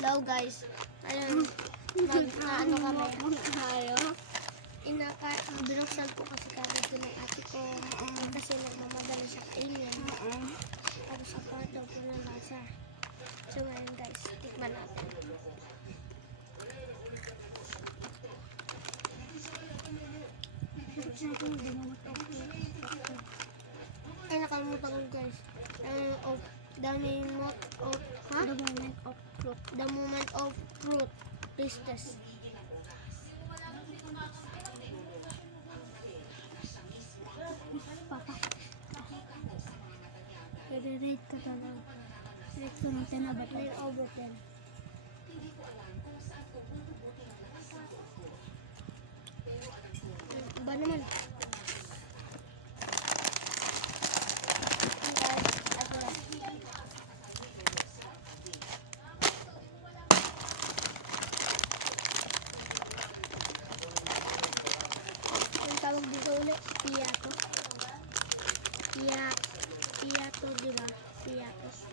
Hello guys. Ayun. Ano kami? Binuksan ko kasi kagad ko ng ate ko. Kasi nagmamadali siya alien. Tapos sa kwarto ko na lasa. So ngayon guys, tikman natin. Ay, nakalimutan ko guys. The moment of fruit. The moment of fruit. Taste test. Papa. Rate ka pa lang. Rate ko ng 10 over 10. 9 over 10. Ba naman? Tawag dito ulit, piyato. Piyato, di ba? Piyatos.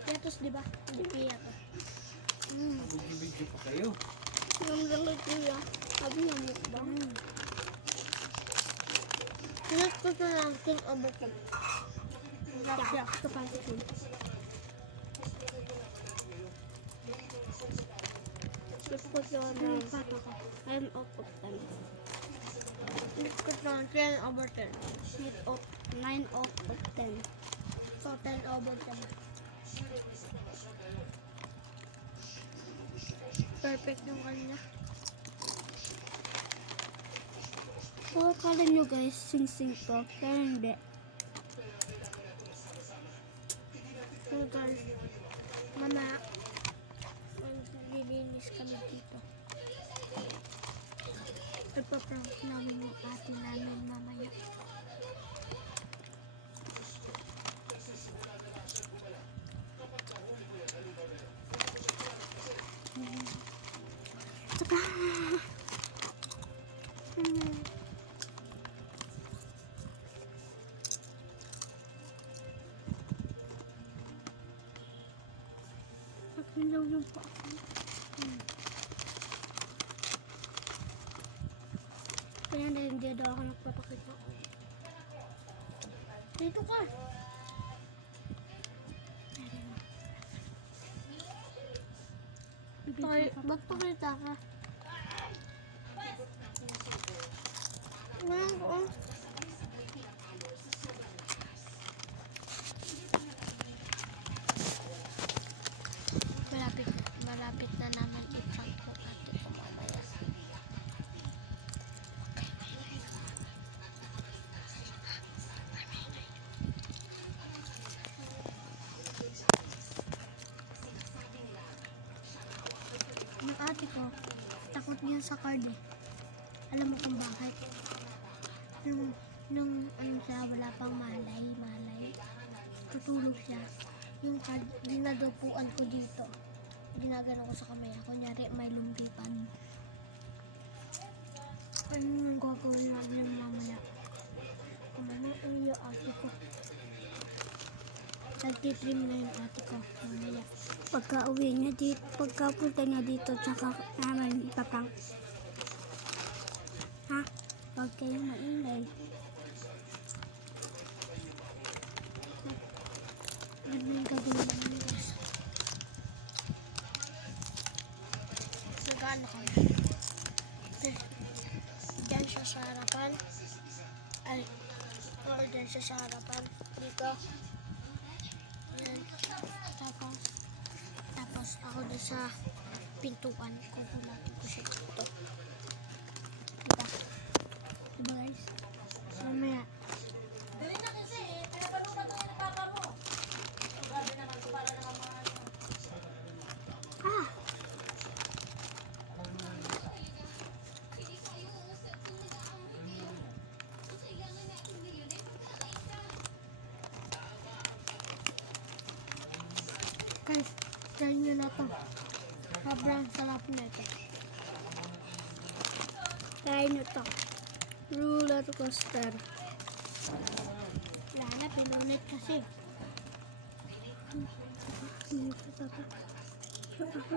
Piyatos, di ba? Hindi piyato. Video pa kayo. Yung lang kay kuya. Sabi niya mo ba? Pinat ko sa lang 10 over 10. Sarap siya. Ito pa ito. Pinat ko sa lang 10 over 10. Pinat ko sa lang 10 over 10. 9 of 10. So 10 over 10. Perfect yung kanya. So, kala nyo guys, sing-sing to. Pero hindi. So guys, mamaya, maglilinis kami dito. Ipaprank namin yung ate namin mamaya. Saka. Pagpindaw yung pa ako. Kaya na hindi daw ako nagpapakita. Dito ka. Ba't pakita ka? Ngayon ko. Malapit na naman i-prank ko ate ko mamaya. Yung ate ko, takot niya sa card eh. Alam mo kung bakit? Nung ano siya, wala pang malay, tutulog siya. Yung card, dinadupuan ko dito. Ginagano ko sa kamay. Kunyari, may lumpipan. Ano yung gagawin natin mamaya? Kung ano yung ate ko. Nagtitrim na yung ate ko mamaya. Pagka-uwi niya dito, pagka-punta niya dito, tsaka naman ipaprank. Ha? Huwag kayong maingay. Ano yung gagawin namin guys? Nagano kami. Diyan siya sa harapan. Ay, or diyan siya sa harapan. Dito. Yan. Tapos ako din sa pintuan. Kukunatin ko siya dito. Diba? Diba guys? Mamaya. Ah! Guys, try nyo na to. Sobrang sarap na ito. Try nyo to. Roller coaster. Wala na, pinunit kasi. Dito, Papapok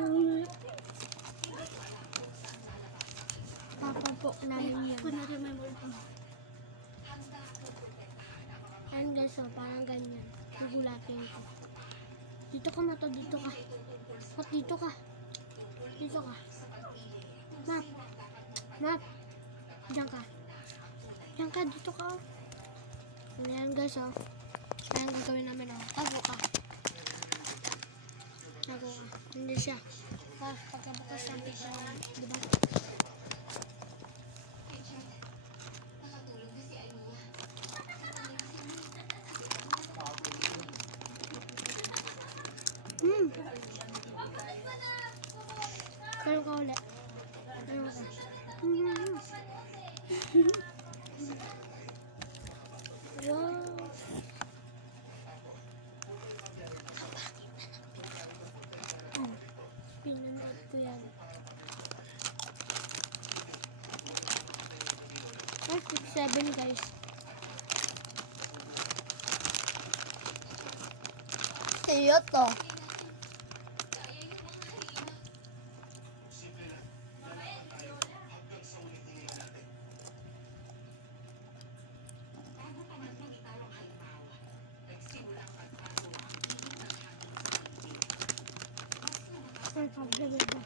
namin yun. Ayun guys, so, parang ganyan. Gugulatin ko. Dito ka, Mato. Dito ka. Mat, dito ka. Dito ka. Mat. Mat. Diyan ka. Diyan ka. Dito ka. Ayan guys, oh. Ayan gagawin namin, oh. Tago ka. Tago ka. Hindi siya. Pagkabukas ng pizza namin. Diba? Kalo ka ulit. Kalo ka. Wow. Oh, pinanood ko yan. 6-7 guys. Iyo to. Ay, pagdagdag ba?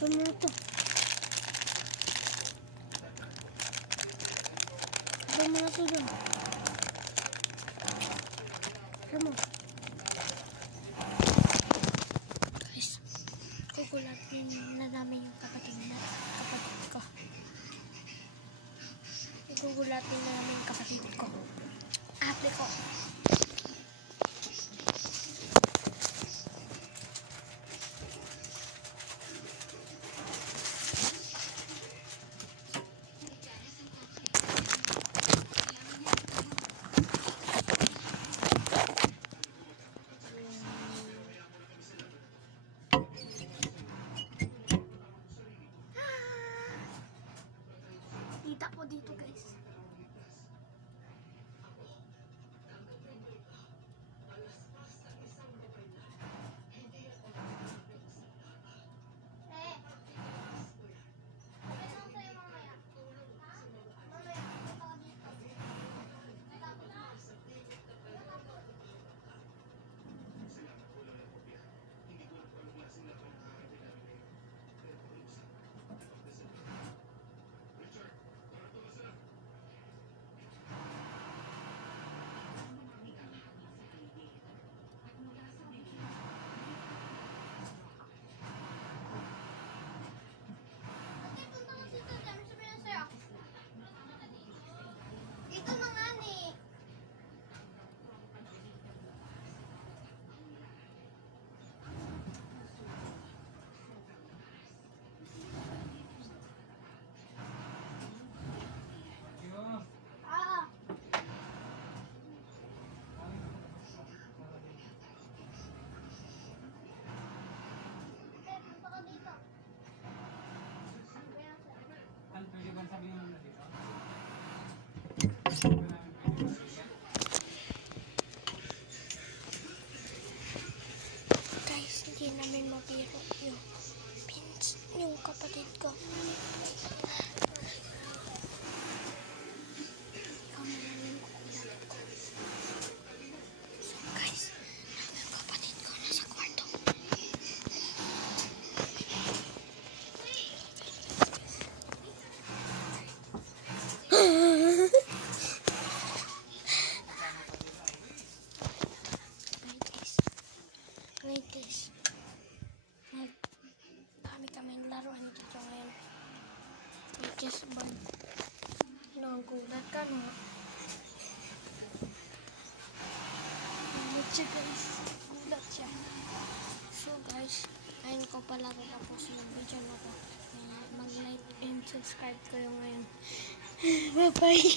Apa mo na to? Apa mo na to dun? Ano mo? Guys, kukulatin na namin yung kapatid ko. Kukulatin na namin yung kapatid ko. Ate ko. Kita po dito guys. Dito na nga ni. Ah. Punta ka dito. Ano pwede bang sabihin mo na dito? Guys, hindi namin mabiro yung kapatid ko. Kami namin kukulat ko. So guys, yung kapatid ko nasa kwarto. Wait guys. Dami chest band. Nakagulat ka na. Gulat siya guys. Gulat siya. So guys, ayun ko pala tapos yung video na to. Mag-like and subscribe kayo ngayon. Bye-bye.